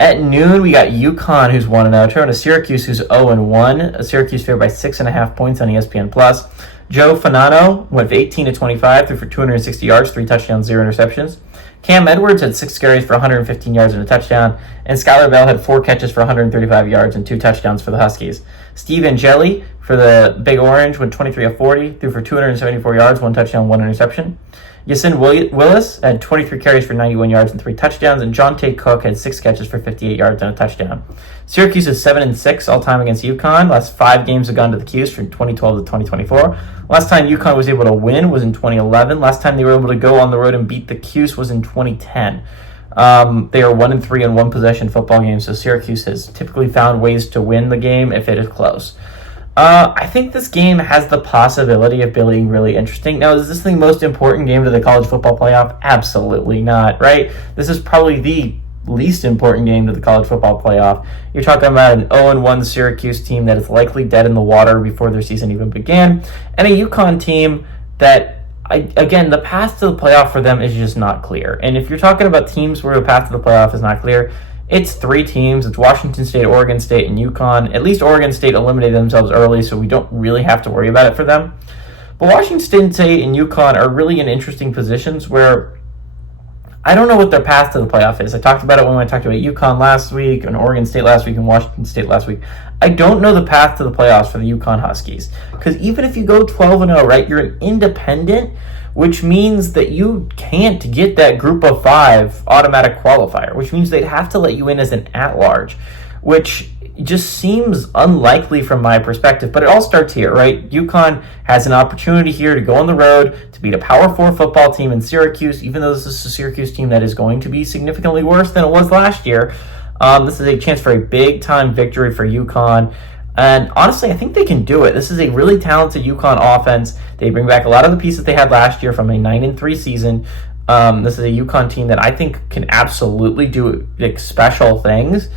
At noon, we got UConn, who's 1-0, turning to Syracuse, who's 0-1. Syracuse favored by 6.5 points on ESPN+. Joe Fanano went 18-25, threw for 260 yards, 3 touchdowns, 0 interceptions. Cam Edwards had 6 carries for 115 yards and a touchdown, and Skylar Bell had 4 catches for 135 yards and 2 touchdowns for the Huskies. Steve Angeli for the Big Orange went 23 of 40, threw for 274 yards, 1 touchdown, 1 interception. Yasin Willis had 23 carries for 91 yards and 3 touchdowns, and John Tate Cook had 6 catches for 58 yards and a touchdown. Syracuse is 7-6 all-time against UConn. Last 5 games have gone to the Cuse from 2012 to 2024. Last time UConn was able to win was in 2011. Last time they were able to go on the road and beat the Cuse was in 2010. They are 1-3 in one-possession football games, so Syracuse has typically found ways to win the game if it is close. I think this game has the possibility of being really interesting. Now, is this the most important game to the college football playoff? Absolutely not, right? This is probably the least important game to the college football playoff. You're talking about an 0-1 Syracuse team that is likely dead in the water before their season even began, and a UConn team that, again, the path to the playoff for them is just not clear. And if you're talking about teams where the path to the playoff is not clear, it's 3 teams. It's Washington State, Oregon State, and UConn. At least Oregon State eliminated themselves early, so we don't really have to worry about it for them. But Washington State and UConn are really in interesting positions where I don't know what their path to the playoff is. I talked about it when I talked about UConn last week, and Oregon State last week, and Washington State last week. I don't know the path to the playoffs for the UConn Huskies. Because even if you go 12-0, right, you're an independent, which means that you can't get that group of 5 automatic qualifier, which means they'd have to let you in as an at-large, which just seems unlikely from my perspective. But it all starts here, right? UConn has an opportunity here to go on the road to beat a Power 4 football team in Syracuse, even though this is a Syracuse team that is going to be significantly worse than it was last year. This is a chance for a big-time victory for UConn. And honestly, I think they can do it. This is a really talented UConn offense. They bring back a lot of the pieces they had last year from a 9-3 season. This is a UConn team that I think can absolutely do special things.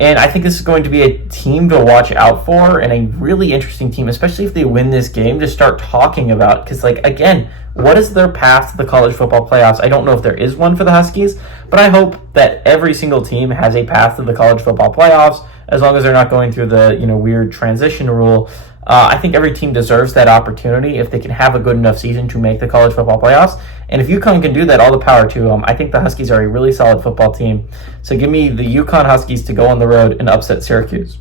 And I think this is going to be a team to watch out for and a really interesting team, especially if they win this game, to start talking about. Because, again, what is their path to the college football playoffs? I don't know if there is one for the Huskies, but I hope that every single team has a path to the college football playoffs, as long as they're not going through the weird transition rule. I think every team deserves that opportunity if they can have a good enough season to make the college football playoffs. And if UConn can do that, all the power to them. I think the Huskies are a really solid football team. So give me the UConn Huskies to go on the road and upset Syracuse.